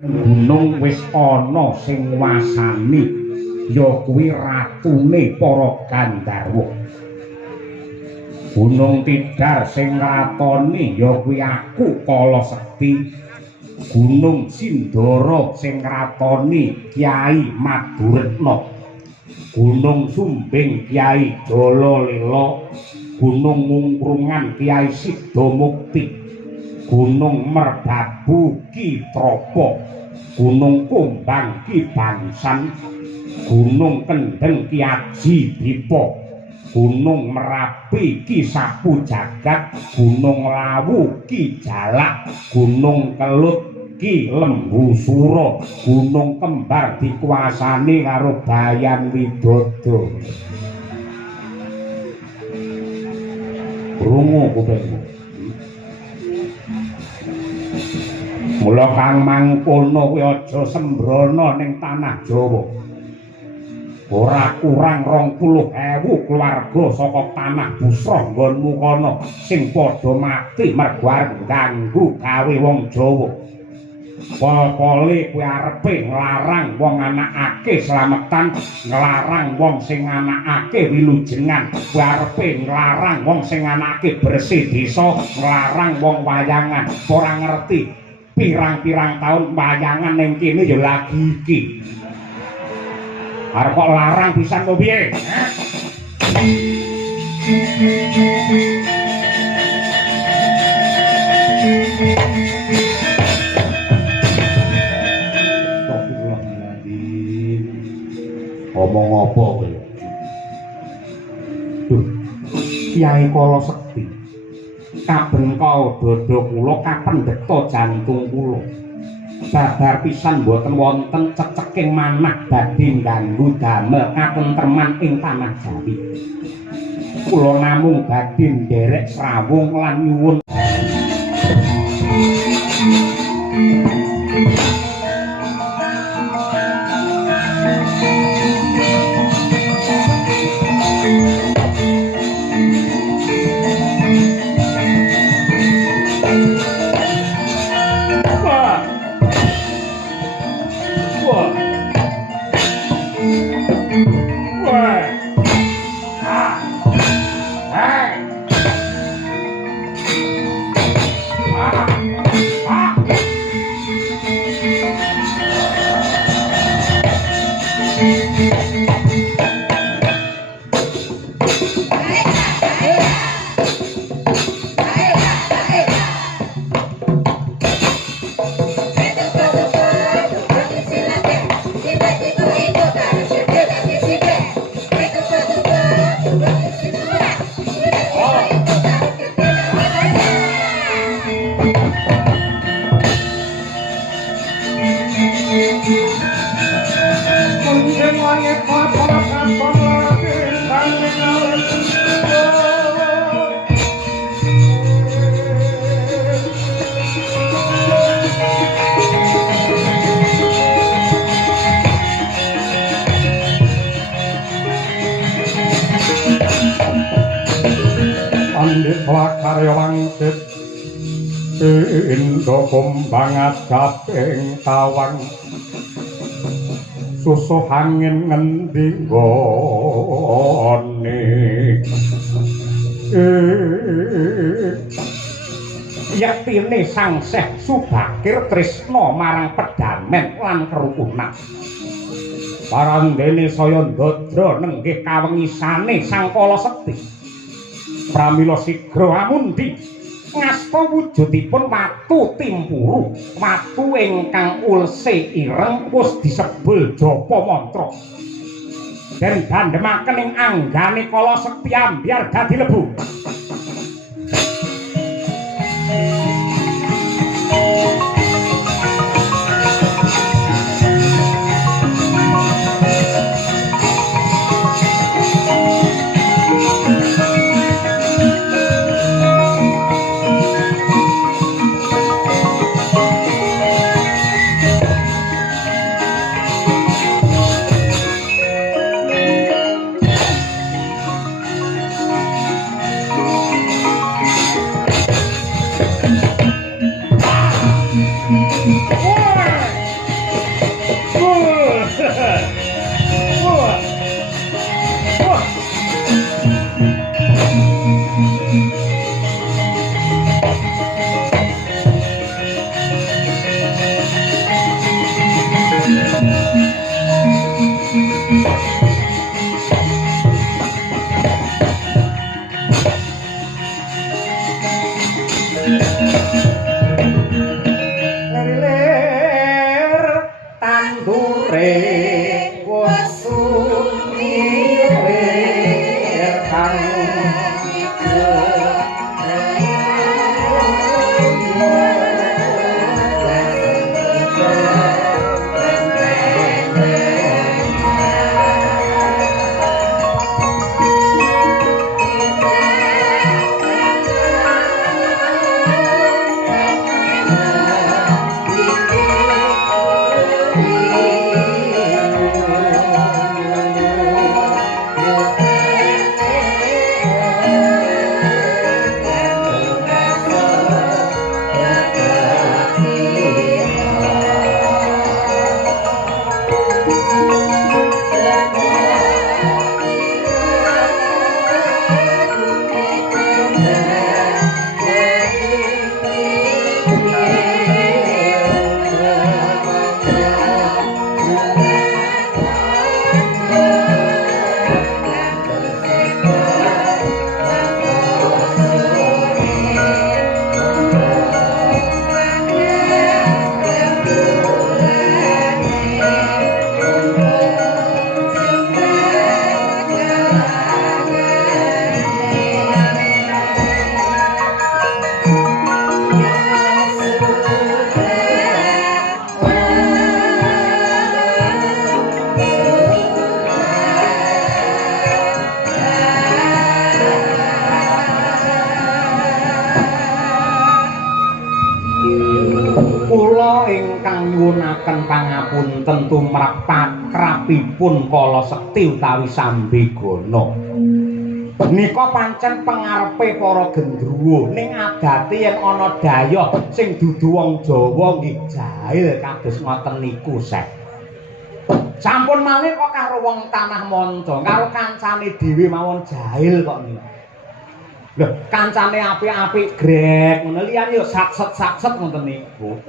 gunung wis ana sing wasani ya kuwi ratune para Gandharwa. Gunung Tidar sing ratoni ya kuwi aku Kala Sekti. Gunung Sindara sing ratoni Kyai Maduretna. Gunung Sumbing Kyai Jalalela. Gunung Mungkrungan Kyai Siddhamukti. Gunung Merbabu Ki Tropo. Gunung Kumbang Ki Bangsan. Gunung Kendeng Ki Aji Dipa. Gunung Merapi Ki Sapu Jagat, Gunung Lawu Ki Jalak, Gunung Kelut Ki Lembu Sura, Gunung Kembar dikuasani karo Bayan Widodo. Krungu kupingmu. Mula kang mangkono kuwi aja sembrono ning tanah Jawa. Ora kurang 20.000 keluarga saka tanah Busra nggonmu kono sing padha mati mergo arep ganggu gawe wong Jawa. Pol-pole kuwi arepe nglarang wong anakake slametan, nglarang wong sing anakake wilujengan, kuwi arepe nglarang wong sing anakake bersih desa, nglarang wong wayangan. Ora ngerti pirang-pirang taun wayangan ning kene ya lagi iki. Arep kok larang pisan kok piye? Ngomong apa kowe? Kyai Kala Sekti. Kabengka dada kula kapendheta jantung kula. Babar pisan boten wonten ceceking manah badhe ngganggu damel katentreman ing tanah Jawi. Kula namung badhe nderek srawung lan nyuwun karya wangsit Indo kumbang adaping tawang susuh angin ngendi nggone yaktine Sang Syekh Subakir tresna marang pedamen lan kerukunan parandene saya ndadra nenggih kawengisane Sang Kala Sekti. Pramila sigra amundi ngasta wujudipun watu timpuru, watu ingkang ulse ireng wis disebul japa mantra. Den dandhemaken ing anggane Kala Sekti ambyar dadi lebu. nyuwunaken pangapunten tumrap pakrapipun Kala Sekti utawi Sambegana. Nika pancen pangarepe para gendruwo ning adate yen ana dhayoh sing dudu wong Jawa nggih jahil kados ngoten niku Sek. Sampun malih kok karo wong tanah manca, karo kancane dhewe mawon jahil kok niku. Lho, kancane apik-apik grek ngono liyane yo sakset-sakset ngoten niku.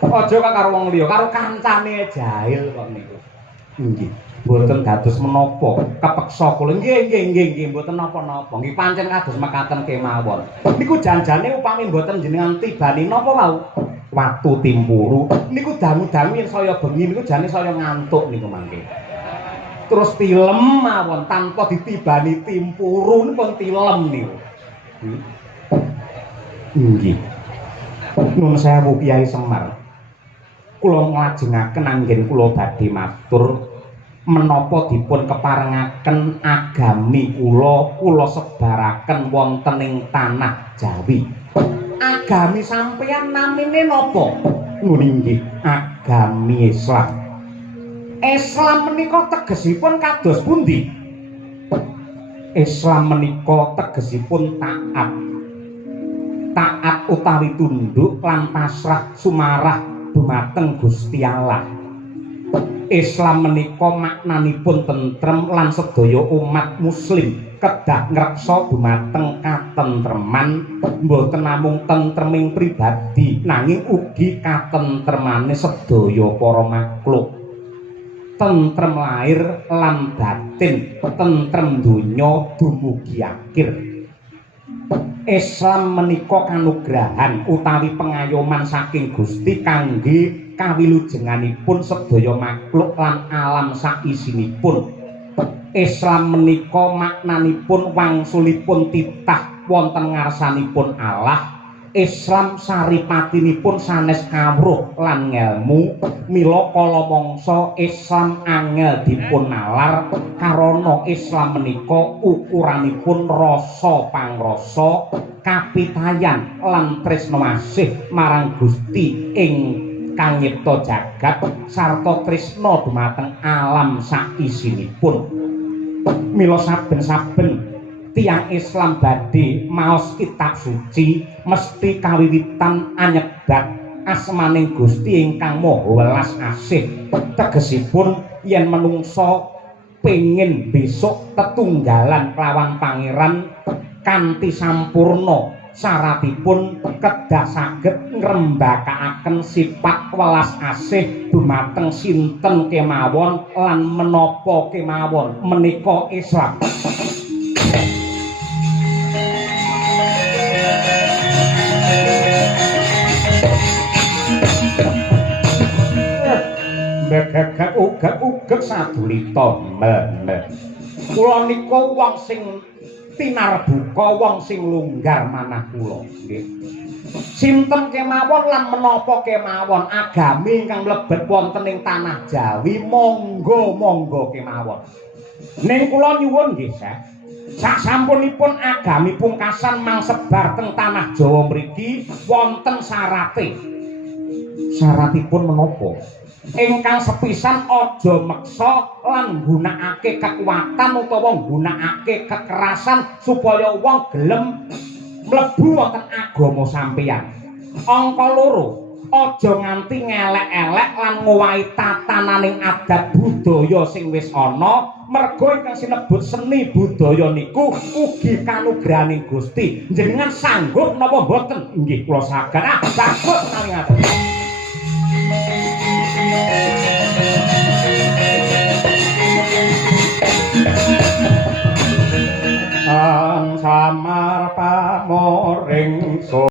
Aja karo wong liya, karo kancane jahil kok niku. Nggih. Mboten dados menapa kepeksa kula nggih mboten napa-napa nggih pancen kados mekaten kemawon niku janjane upami mboten jenengan tibani napa wau watu timpuru niku dangu-dangu yen saya bengi niku jane saya ngantuk niku mangke terus tilem mawon tanpa ditibani timpuru pun tilem niku nggih nuwun sewu Kyai Semar kula nglajengaken anggen kula badhe matur menapa dipun keparengaken agami kula sebaraken wonten ing tanah Jawi. Agami sampeyan namine napa? Nggih, agami Islam. Islam menika tegesipun kados pundi? Islam menika tegesipun taat. Taat utawi tunduk lan pasrah sumarah dumateng Gusti Allah. Islam menika maknanipun tentrem lan sedaya umat muslim kedah ngreksa dumateng katentreman mboten namung tentreming pribadi nanging ugi katentremane sedaya para makhluk tentrem lahir lan batin tentrem donya dumugi akhir. Islam menika kanugrahan utawi pengayoman saking Gusti kangge kawilujenganipun sedaya makhluk lan alam saisinipun. Islam menika maknanipun wangsulipun titah wonten ngarsanipun Allah. Islam saripatinipun sanes kawruh lan ngelmu mila kala mangsa Islam angel dipun nalar karana Islam menika ukuranipun rasa pangrasa kapitayan lan tresna asih marang Gusti ing kang nyipta jagat sarta tresna dumateng alam saisinipun. Mila saben-saben tiyang Islam badhe maos kitab suci mesti kawiwitan anyebat asmaning Gusti ingkang Maha Welas Asih. Tegesipun yen menungsa pengin besok tetunggalan kelawan pangeran kanthi sampurna syaratipun kedah saged ngrembakakaken sifat welas asih dumateng sinten kemawon lan menapa kemawon menika Islam. ugek sadulita meneh. Kula nika wong sing tinarbuka, wong sing lunggar manah kula nggih. Sinten kemawon lan menapa kemawon agami ingkang mlebet wonten ing tanah Jawi monggo kemawon. Ning kula nyuwun nggih, sasampunipun agami pungkasan mangsebar teng tanah Jawa mriki wonten syarate. Syaratipun menapa? Ingkang sepisan aja meksa lan nggunakake kekuatan utawa nggunakake kekerasan supaya wong gelem mlebu wonten agama sampeyan. Angka loro, aja nganti ngelek-elek lan ngowahi tatananing adat budaya sing wis ana, merga ingkang sinebut seni budaya niku ugi kanugrahaning Gusti. Njenengan sanggup napa mboten? Inggih kula saged. Sanggup menawi ngaten. Samar pamoring